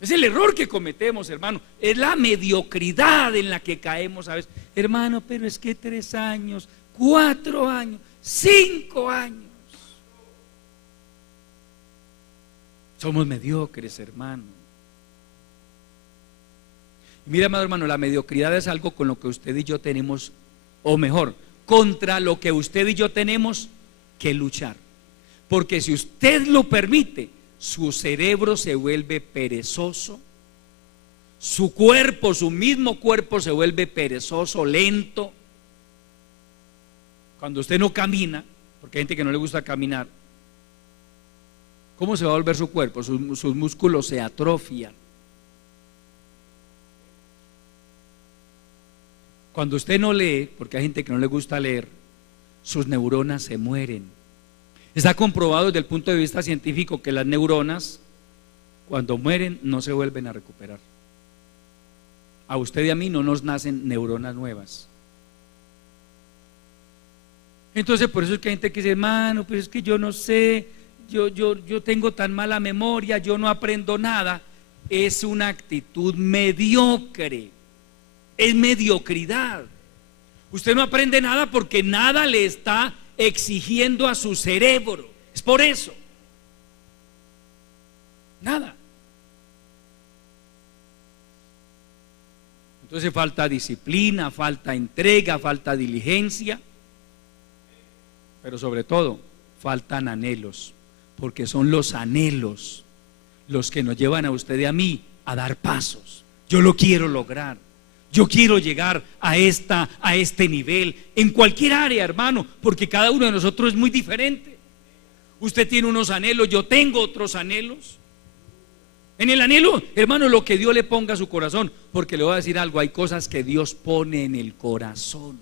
Es el error que cometemos, hermano. Es la mediocridad en la que caemos a veces. Hermano, pero es que 3 años, 4 años, 5 años. Somos mediocres, hermano. Y mira, amado hermano, la mediocridad es algo con lo que usted y yo tenemos, o mejor, contra lo que usted y yo tenemos que luchar. Porque si usted lo permite, su cerebro se vuelve perezoso, su cuerpo, su mismo cuerpo se vuelve perezoso, lento. Cuando usted no camina, porque hay gente que no le gusta caminar, ¿cómo se va a volver su cuerpo? Sus músculos se atrofian. Cuando usted no lee, porque hay gente que no le gusta leer, sus neuronas se mueren. Está comprobado desde el punto de vista científico que las neuronas, cuando mueren, no se vuelven a recuperar. A usted y a mí no nos nacen neuronas nuevas. Entonces por eso es que hay gente que dice: hermano, pero es que yo no sé, yo tengo tan mala memoria, yo no aprendo nada. Es una actitud mediocre. Es mediocridad. Usted no aprende nada porque nada le está exigiendo a su cerebro. Es por eso. Nada. Entonces falta disciplina, falta entrega, falta diligencia, pero sobre todo faltan anhelos, porque son los anhelos los que nos llevan a usted y a mí a dar pasos. Yo lo quiero lograr. Yo quiero llegar a este nivel, en cualquier área, hermano, porque cada uno de nosotros es muy diferente. Usted tiene unos anhelos, yo tengo otros anhelos. En el anhelo, hermano, lo que Dios le ponga a su corazón, porque le voy a decir algo: hay cosas que Dios pone en el corazón.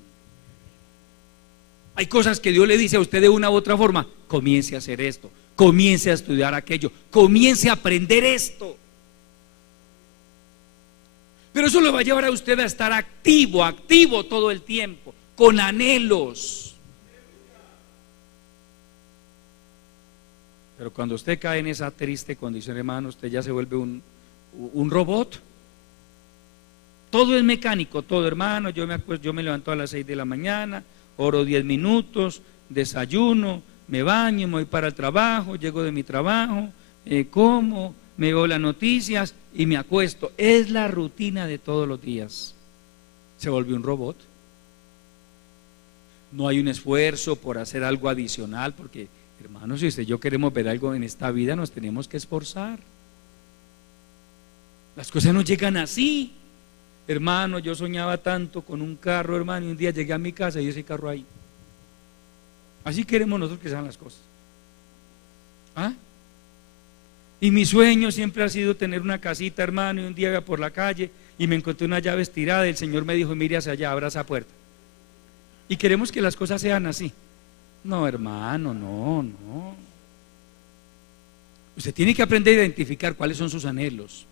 Hay cosas que Dios le dice a usted de una u otra forma: comience a hacer esto, comience a estudiar aquello, comience a aprender esto. Pero eso lo va a llevar a usted a estar activo todo el tiempo, con anhelos. Pero cuando usted cae en esa triste condición, hermano, usted ya se vuelve un robot. Todo es mecánico, todo, hermano. Yo me levanto a las 6 de la mañana, oro 10 minutos, desayuno, me baño, me voy para el trabajo, llego de mi trabajo, como, me veo las noticias y me acuesto. Es la rutina de todos los días. se volvió un robot. No hay un esfuerzo por hacer algo adicional, porque hermanos, si usted y yo queremos ver algo en esta vida, nos tenemos que esforzar. Las cosas no llegan así. Hermano, yo soñaba tanto con un carro, hermano, y un día llegué a mi casa y ese carro ahí. Así queremos nosotros que sean las cosas. ¿Ah? Y mi sueño siempre ha sido tener una casita, hermano, y un día iba por la calle y me encontré una llave estirada y el Señor me dijo, mire hacia allá, abra esa puerta. Y queremos que las cosas sean así. No, hermano, no. Usted tiene que aprender a identificar cuáles son sus anhelos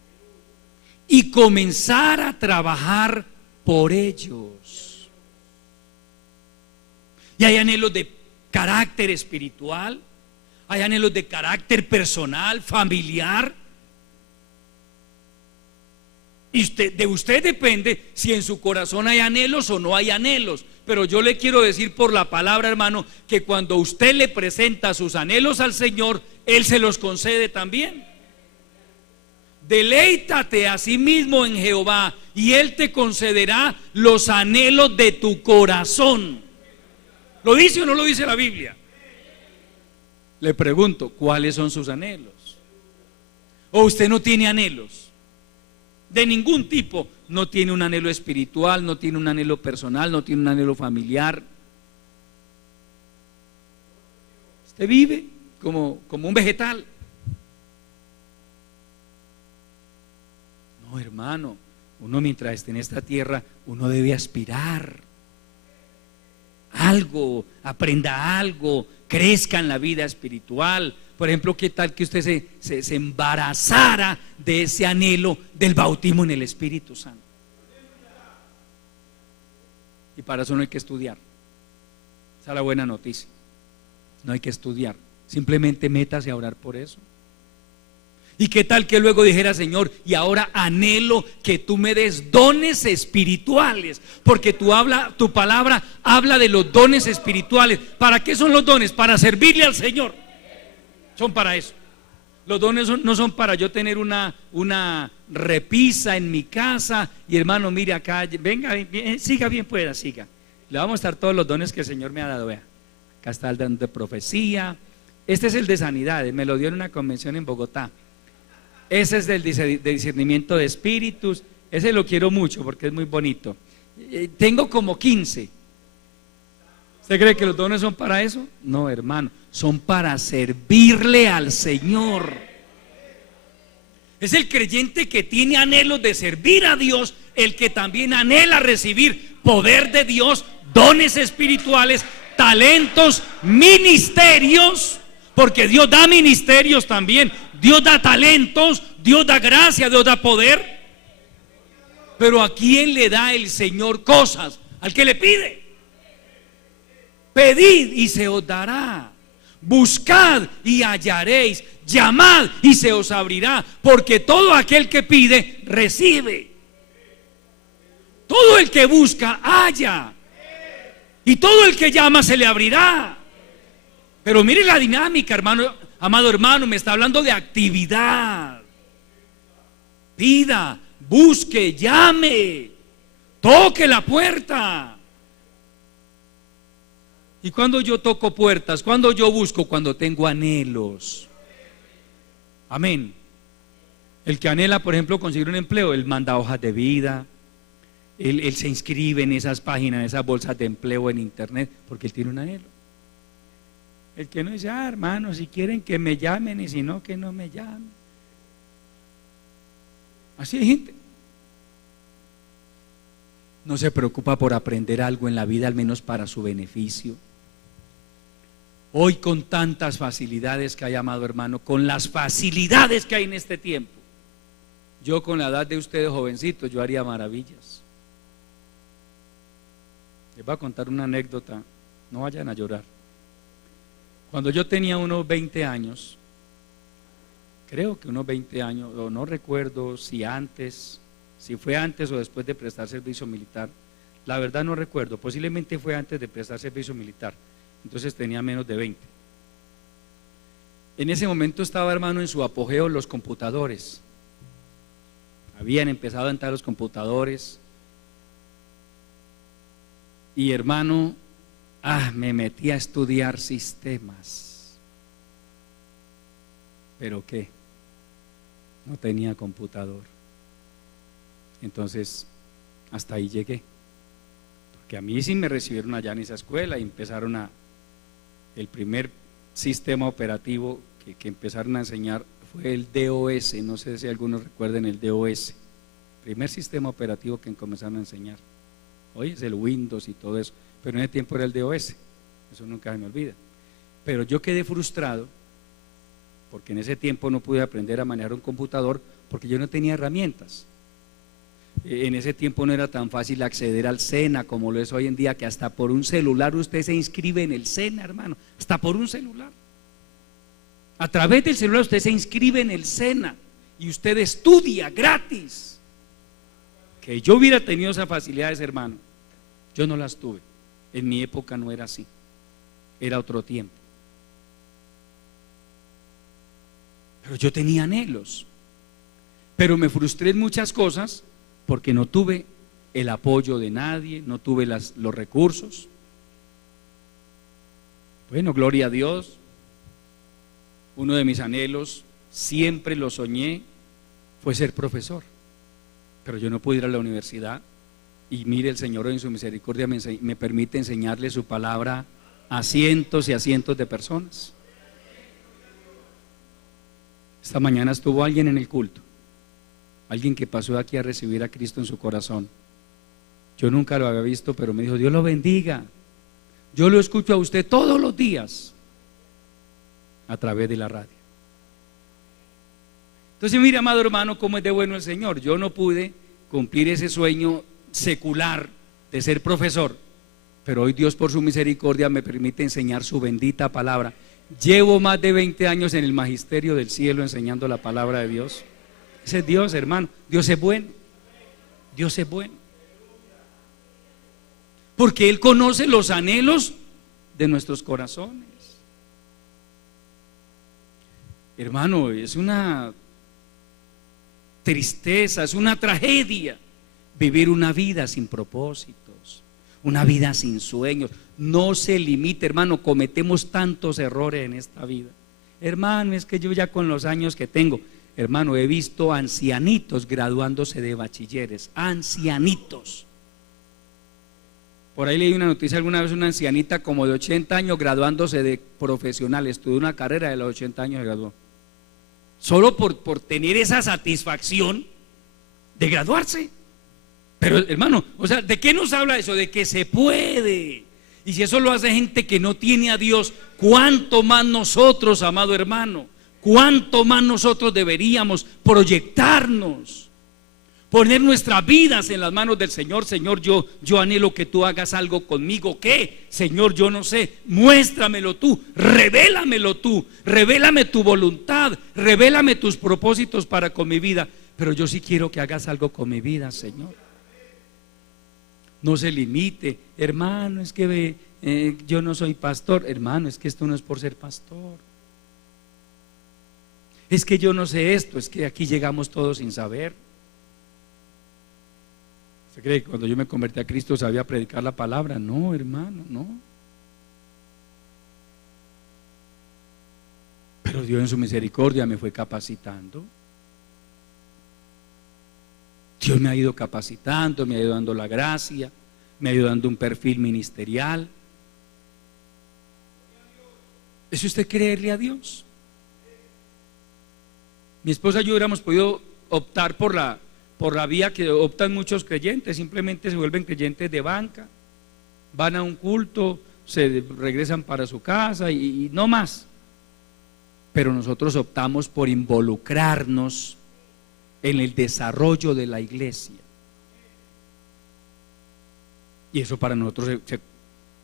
y comenzar a trabajar por ellos. Y hay anhelos de carácter espiritual, hay anhelos de carácter personal, familiar. Y de usted depende si en su corazón hay anhelos o no hay anhelos. Pero yo le quiero decir por la palabra, hermano, que cuando usted le presenta sus anhelos al Señor, Él se los concede también. Deleítate a sí mismo en Jehová y Él te concederá los anhelos de tu corazón. ¿Lo dice o no lo dice la Biblia? Le pregunto, ¿cuáles son sus anhelos? ¿O usted no tiene anhelos? De ningún tipo. No tiene un anhelo espiritual, no tiene un anhelo personal, no tiene un anhelo familiar. Usted vive como un vegetal. No, hermano, uno mientras esté en esta tierra, uno debe aspirar algo, aprenda algo, crezca en la vida espiritual. Por ejemplo, ¿qué tal que usted se embarazara de ese anhelo del bautismo en el Espíritu Santo? Y para eso no hay que estudiar. Esa es la buena noticia. No hay que estudiar, simplemente métase a orar por eso. ¿Y qué tal que luego dijera, Señor, y ahora anhelo que tú me des dones espirituales? Porque tu palabra habla de los dones espirituales. ¿Para qué son los dones? Para servirle al Señor. Son para eso. Los dones no son para yo tener una repisa en mi casa. Y hermano, mire acá, venga, siga bien pueda, siga. Le vamos a mostrar todos los dones que el Señor me ha dado. Vea, acá está el don de profecía. Este es el de sanidades, me lo dio en una convención en Bogotá. Ese es del de discernimiento de espíritus. Ese lo quiero mucho porque es muy bonito. Tengo como 15. ¿Usted cree que los dones son para eso? No, hermano, son para servirle al Señor. Es el creyente que tiene anhelos de servir a Dios, el que también anhela recibir poder de Dios, dones espirituales, talentos, ministerios, porque Dios da ministerios también, Dios da talentos, Dios da gracia, Dios da poder. Pero ¿a quién le da el Señor cosas? Al que le pide. Pedid y se os dará, buscad y hallaréis, llamad y se os abrirá, porque todo aquel que pide, recibe. Todo el que busca, halla, y todo el que llama, se le abrirá. Pero mire la dinámica, hermano, amado hermano, me está hablando de actividad. Pida, busque, llame, toque la puerta. Y cuando yo toco puertas, cuando yo busco, cuando tengo anhelos. Amén. El que anhela, por ejemplo, conseguir un empleo, él manda hojas de vida, él se inscribe en esas páginas, en esas bolsas de empleo en internet, porque él tiene un anhelo. El que no dice, hermano, si quieren que me llamen y si no, que no me llamen. Así hay gente. No se preocupa por aprender algo en la vida, al menos para su beneficio. Hoy con tantas facilidades que hay, amado hermano, con las facilidades que hay en este tiempo, yo con la edad de ustedes jovencitos, yo haría maravillas. Les voy a contar una anécdota, no vayan a llorar. Cuando yo tenía unos 20 años, creo que unos 20 años, o no recuerdo si fue antes o después de prestar servicio militar, la verdad no recuerdo, posiblemente fue antes de prestar servicio militar, entonces tenía menos de 20. En ese momento estaba, hermano, en su apogeo los computadores. Habían empezado a entrar los computadores Y hermano, me metí a estudiar sistemas. ¿Pero qué? No tenía computador. Entonces, hasta ahí llegué. Porque a mí sí me recibieron allá en esa escuela y empezaron el primer sistema operativo que empezaron a enseñar fue el DOS. No sé si algunos recuerden el DOS. Primer sistema operativo que comenzaron a enseñar. Hoy es el Windows y todo eso, pero en ese tiempo era el DOS. Eso nunca se me olvida. Pero yo quedé frustrado porque en ese tiempo no pude aprender a manejar un computador porque yo no tenía herramientas. En ese tiempo no era tan fácil acceder al SENA como lo es hoy en día, que hasta por un celular usted se inscribe en el SENA, hermano, hasta por un celular. A través del celular usted se inscribe en el SENA y usted estudia gratis. Que yo hubiera tenido esas facilidades, hermano, yo no las tuve. En mi época no era así, era otro tiempo. Pero yo tenía anhelos, pero me frustré en muchas cosas porque no tuve el apoyo de nadie, no tuve los recursos. Bueno, gloria a Dios. Uno de mis anhelos, siempre lo soñé, fue ser profesor. Pero yo no pude ir a la universidad. Y mire, el Señor en su misericordia me permite enseñarle su palabra a cientos y a cientos de personas. Esta mañana estuvo alguien en el culto, alguien que pasó de aquí a recibir a Cristo en su corazón. Yo nunca lo había visto, pero me dijo: Dios lo bendiga. Yo lo escucho a usted todos los días a través de la radio. Entonces, mire, amado hermano, cómo es de bueno el Señor. Yo no pude cumplir ese sueño secular de ser profesor, pero hoy Dios por su misericordia me permite enseñar su bendita palabra. Llevo más de 20 años en el magisterio del cielo enseñando la palabra de Dios. Ese es Dios, hermano. Dios es bueno. Dios es bueno. Porque Él conoce los anhelos de nuestros corazones. Hermano, es una tristeza, es una tragedia vivir una vida sin propósitos, una vida sin sueños. No se limite, hermano, cometemos tantos errores en esta vida. Hermano, es que yo ya con los años que tengo, hermano, he visto ancianitos graduándose de bachilleres, ancianitos. Por ahí leí una noticia alguna vez, una ancianita como de 80 años graduándose de profesional, estudió una carrera de los 80 años y graduó. Solo por tener esa satisfacción de graduarse. Pero hermano, o sea, ¿de qué nos habla eso? De que se puede. Y si eso lo hace gente que no tiene a Dios, ¿cuánto más nosotros, amado hermano? ¿Cuánto más nosotros deberíamos proyectarnos? Poner nuestras vidas en las manos del Señor. Señor, yo anhelo que tú hagas algo conmigo. ¿Qué? Señor, yo no sé. Muéstramelo tú, revélamelo tú, revélame tu voluntad, revélame tus propósitos para con mi vida. Pero yo sí quiero que hagas algo con mi vida, Señor. No se limite, hermano, es que yo no soy pastor. Hermano, es que esto no es por ser pastor. Es que yo no sé esto, es que aquí llegamos todos sin saber. ¿Usted cree que cuando yo me convertí a Cristo sabía predicar la palabra? No, hermano, no. Pero Dios en su misericordia me fue capacitando. Dios me ha ido capacitando, me ha ido dando la gracia, me ha ido dando un perfil ministerial. ¿Es usted creerle a Dios? Mi esposa y yo hubiéramos podido optar por la vía que optan muchos creyentes. Simplemente se vuelven creyentes de banca, van a un culto, se regresan para su casa y no más. Pero nosotros optamos por involucrarnos en el desarrollo de la iglesia. Y eso para nosotros se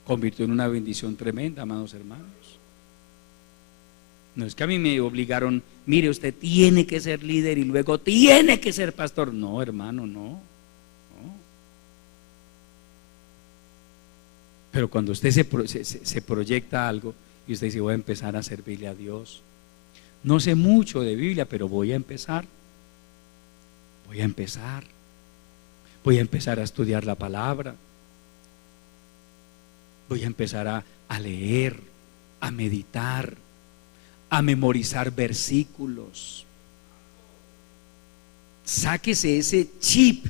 convirtió en una bendición tremenda, amados hermanos. No es que a mí me obligaron, mire, usted tiene que ser líder y luego tiene que ser pastor. No, hermano, no. Pero cuando usted se proyecta algo y usted dice: voy a empezar a servirle a Dios. No sé mucho de Biblia, pero voy a empezar. Voy a empezar a estudiar la palabra. Voy a empezar a leer, a meditar, a memorizar versículos. Sáquese ese chip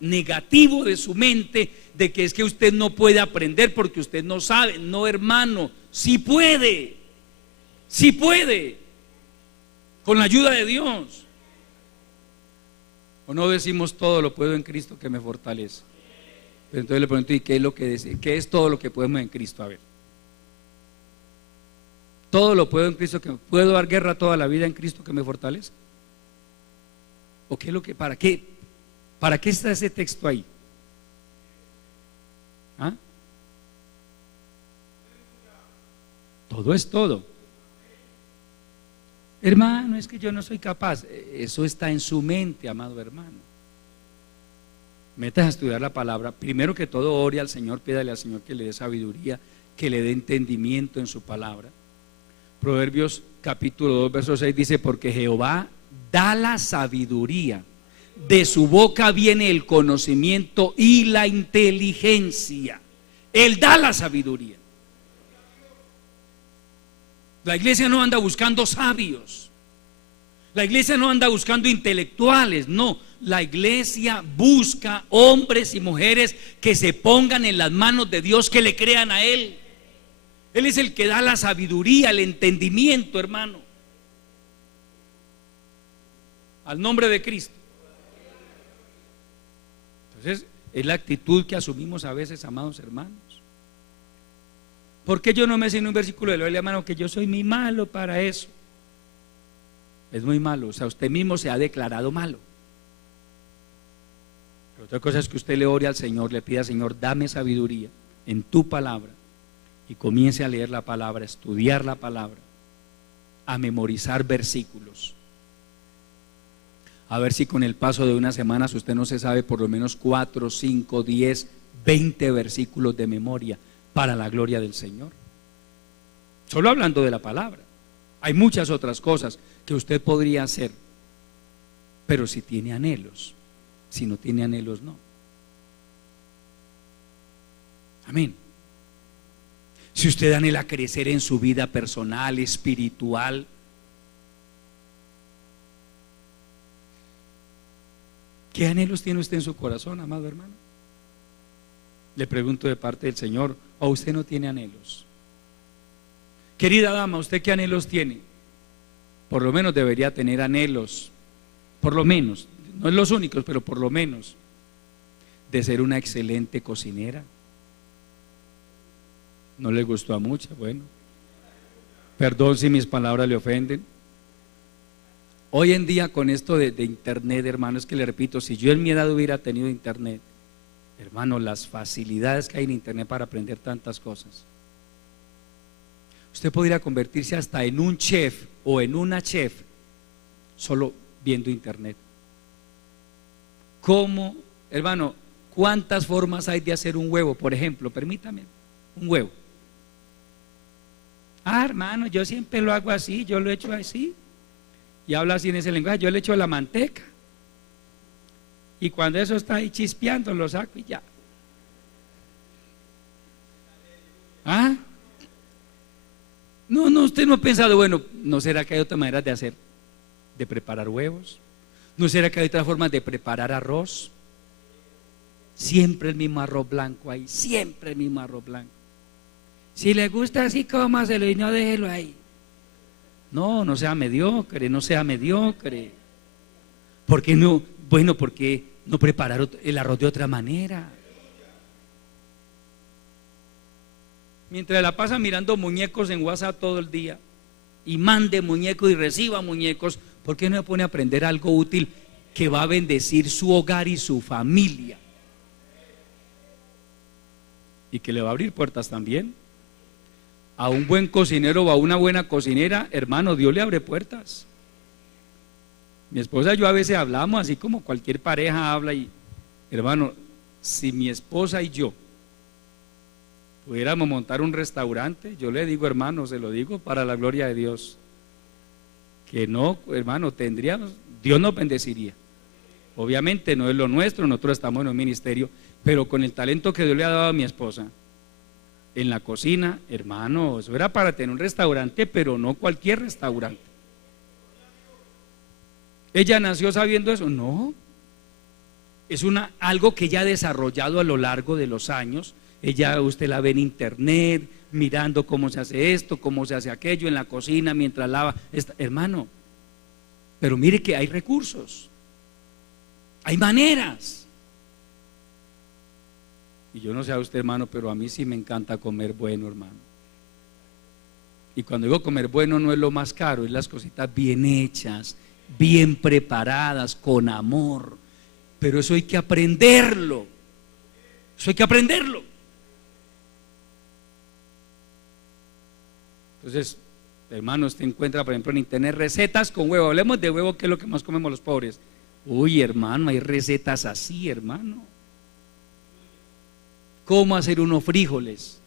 negativo de su mente de que es que usted no puede aprender porque usted no sabe. No, hermano, sí puede, sí puede, con la ayuda de Dios. ¿O no decimos todo lo puedo en Cristo que me fortalece? Pero entonces le pregunto, ¿y qué es lo que dice? ¿Qué es todo lo que podemos en Cristo? A ver, todo lo puedo en Cristo, que puedo dar guerra toda la vida en Cristo que me fortalece. ¿O qué es lo que, para qué está ese texto ahí? ¿Ah? Todo es todo. Hermano, es que yo no soy capaz. Eso está en su mente, amado hermano. Metas a estudiar la palabra. Primero que todo, ore al Señor, pídale al Señor que le dé sabiduría, que le dé entendimiento en su palabra. Proverbios capítulo 2, verso 6 dice: porque Jehová da la sabiduría, de su boca viene el conocimiento y la inteligencia. Él da la sabiduría. La iglesia no anda buscando sabios, la iglesia no anda buscando intelectuales, no. La iglesia busca hombres y mujeres que se pongan en las manos de Dios, que le crean a Él. Él es el que da la sabiduría, el entendimiento, hermano. Al nombre de Cristo. Entonces, es la actitud que asumimos a veces, amados hermanos. ¿Por qué yo no me sé en un versículo de la Biblia, hermano, que yo soy muy malo para eso? Es muy malo, o sea, usted mismo se ha declarado malo. Pero otra cosa es que usted le ore al Señor, le pida: Señor, dame sabiduría en tu palabra, y comience a leer la palabra, a estudiar la palabra, a memorizar versículos. A ver si con el paso de unas semanas usted no se sabe por lo menos 4, 5, 10, 20 versículos de memoria para la gloria del Señor. Solo hablando de la palabra. Hay muchas otras cosas que usted podría hacer, pero si tiene anhelos. Si no tiene anhelos, no. Amén. Si usted anhela crecer en su vida personal, espiritual, ¿qué anhelos tiene usted en su corazón, amado hermano? Le pregunto de parte del Señor, ¿o usted no tiene anhelos? Querida dama, ¿usted qué anhelos tiene? Por lo menos debería tener anhelos, por lo menos, no es los únicos, pero por lo menos, de ser una excelente cocinera. ¿No le gustó a mucha? Bueno, perdón si mis palabras le ofenden. Hoy en día con esto de internet, hermano, es que le repito, si yo en mi edad hubiera tenido internet, hermano, las facilidades que hay en internet para aprender tantas cosas, usted podría convertirse hasta en un chef o en una chef solo viendo internet. ¿Cómo, hermano? ¿Cuántas formas hay de hacer un huevo? Por ejemplo, permítame, un huevo. Hermano, yo siempre lo hago así, yo lo he hecho así. Y habla así en ese lenguaje: yo le echo la manteca, y cuando eso está ahí chispeando, lo saco y ya. No, usted no ha pensado, bueno, ¿no será que hay otra manera de hacer, de preparar huevos? ¿No será que hay otras formas de preparar arroz? Siempre el mismo arroz blanco ahí, siempre el mismo arroz blanco. Si le gusta así, cómaselo y no déjelo ahí. No sea mediocre, no sea mediocre. ¿Por qué no? Bueno, ¿por qué no preparar el arroz de otra manera? Mientras la pasa mirando muñecos en WhatsApp todo el día, y mande muñecos y reciba muñecos, ¿por qué no se pone a aprender algo útil que va a bendecir su hogar y su familia? Y que le va a abrir puertas también. A un buen cocinero o a una buena cocinera, hermano, Dios le abre puertas. Mi esposa y yo a veces hablamos así como cualquier pareja habla, y hermano, si mi esposa y yo pudiéramos montar un restaurante, yo le digo, hermano, se lo digo para la gloria de Dios, que no, hermano, tendríamos, Dios nos bendeciría. Obviamente no es lo nuestro, nosotros estamos en un ministerio, pero con el talento que Dios le ha dado a mi esposa, en la cocina, hermano, eso era para tener un restaurante, pero no cualquier restaurante. ¿Ella nació sabiendo eso? No. Es algo que ella ha desarrollado a lo largo de los años. Ella, usted la ve en internet, mirando cómo se hace esto, cómo se hace aquello, en la cocina, mientras lava. Hermano, pero mire que hay recursos, hay maneras. Y yo no sé a usted, hermano, pero a mí sí me encanta comer bueno, hermano. Y cuando digo comer bueno no es lo más caro, es las cositas bien hechas, bien preparadas, con amor. Pero eso hay que aprenderlo. Eso hay que aprenderlo. Entonces, hermano, usted encuentra, por ejemplo, en internet recetas con huevo. Hablemos de huevo, que es lo que más comemos los pobres. Uy, hermano, hay recetas así, hermano. Cómo hacer unos frijoles,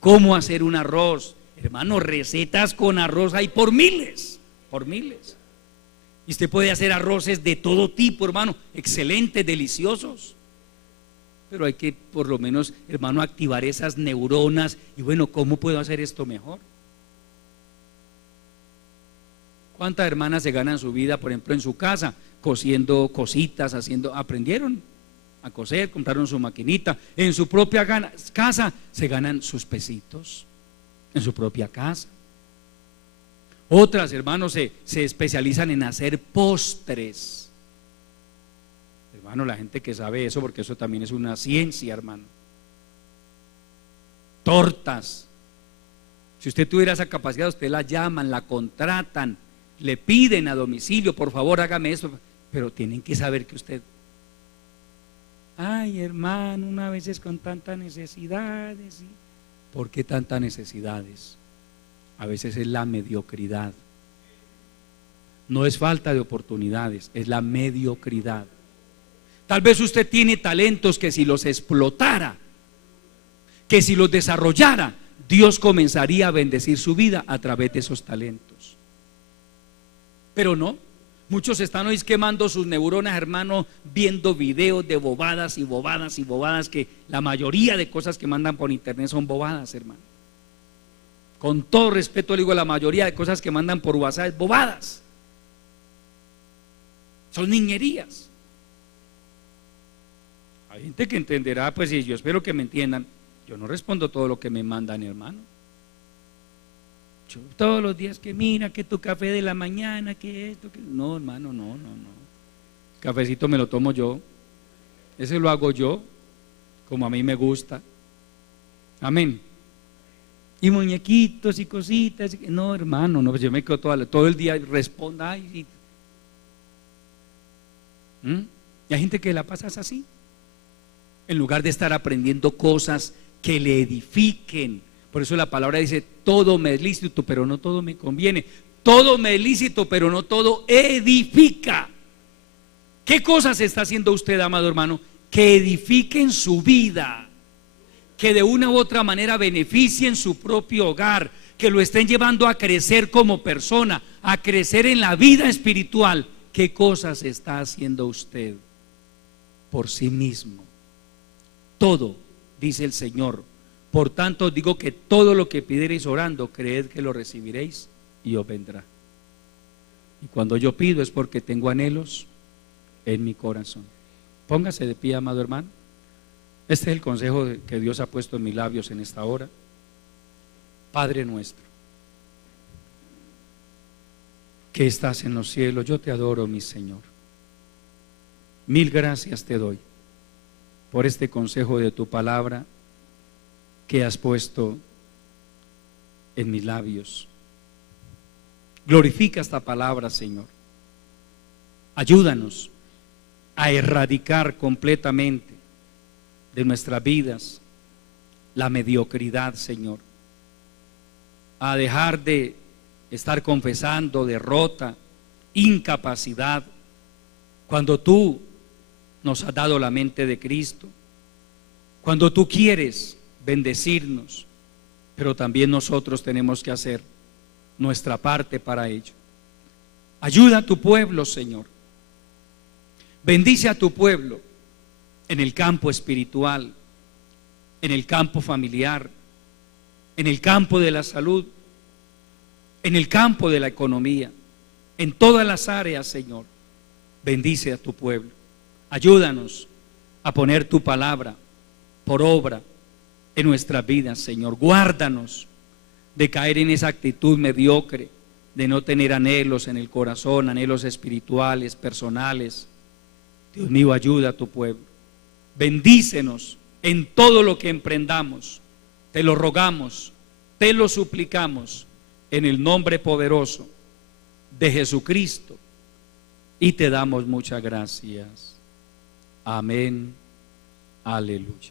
cómo hacer un arroz. Hermano, recetas con arroz hay por miles, por miles. Y usted puede hacer arroces de todo tipo, hermano, excelentes, deliciosos. Pero hay que, por lo menos, hermano, activar esas neuronas. Y bueno, ¿cómo puedo hacer esto mejor? ¿Cuántas hermanas se ganan su vida, por ejemplo, en su casa, cosiendo cositas, aprendieron a coser, compraron su maquinita, en su propia casa se ganan sus pesitos, en su propia casa. Otras, hermanos, se especializan en hacer postres. Hermano, la gente que sabe eso, porque eso también es una ciencia, hermano. Tortas. Si usted tuviera esa capacidad, usted la llaman, la contratan, le piden a domicilio, por favor hágame eso, pero tienen que saber que usted, ay, hermano, una vez es con tantas necesidades. ¿Por qué tantas necesidades? A veces es la mediocridad. No es falta de oportunidades, es la mediocridad. Tal vez usted tiene talentos que si los explotara, que si los desarrollara, Dios comenzaría a bendecir su vida a través de esos talentos. Pero no, muchos están hoy quemando sus neuronas, hermano, viendo videos de bobadas y bobadas y bobadas, que la mayoría de cosas que mandan por internet son bobadas, hermano. Con todo respeto le digo, la mayoría de cosas que mandan por WhatsApp es bobadas. Son niñerías. Hay gente que entenderá, pues, y yo espero que me entiendan. Yo no respondo todo lo que me mandan, hermano. Yo todos los días que mira, que tu café de la mañana, que esto, que... No, hermano, no. Cafecito me lo tomo yo. Ese lo hago yo, como a mí me gusta. Amén. Y muñequitos y cositas. No, hermano, no, pues yo me quedo todo el día y respondo. Ay, y hay gente que la pasa así. En lugar de estar aprendiendo cosas que le edifiquen. Por eso la palabra dice, todo me es lícito, pero no todo me conviene. Todo me es lícito, pero no todo edifica. ¿Qué cosas está haciendo usted, amado hermano? Que edifiquen su vida, que de una u otra manera beneficien su propio hogar, que lo estén llevando a crecer como persona, a crecer en la vida espiritual. ¿Qué cosas está haciendo usted por sí mismo? Todo, dice el Señor. Por tanto os digo que todo lo que pidiereis orando, creed que lo recibiréis y os vendrá. Y cuando yo pido es porque tengo anhelos en mi corazón. Póngase de pie, amado hermano. Este es el consejo que Dios ha puesto en mis labios en esta hora. Padre nuestro, que estás en los cielos, yo te adoro, mi Señor. Mil gracias te doy por este consejo de tu palabra que has puesto en mis labios. Glorifica esta palabra, Señor. Ayúdanos a erradicar completamente de nuestras vidas la mediocridad, Señor. A dejar de estar confesando derrota, incapacidad, cuando tú nos has dado la mente de Cristo, cuando tú quieres bendecirnos, pero también nosotros tenemos que hacer nuestra parte para ello. Ayuda a tu pueblo, Señor. Bendice a tu pueblo en el campo espiritual, en el campo familiar, en el campo de la salud, en el campo de la economía, en todas las áreas, Señor. Bendice a tu pueblo. Ayúdanos a poner tu palabra por obra en nuestras vidas, Señor. Guárdanos de caer en esa actitud mediocre, de no tener anhelos en el corazón, anhelos espirituales, personales. Dios mío, ayuda a tu pueblo. Bendícenos en todo lo que emprendamos. Te lo rogamos, te lo suplicamos en el nombre poderoso de Jesucristo, y te damos muchas gracias. Amén. Aleluya.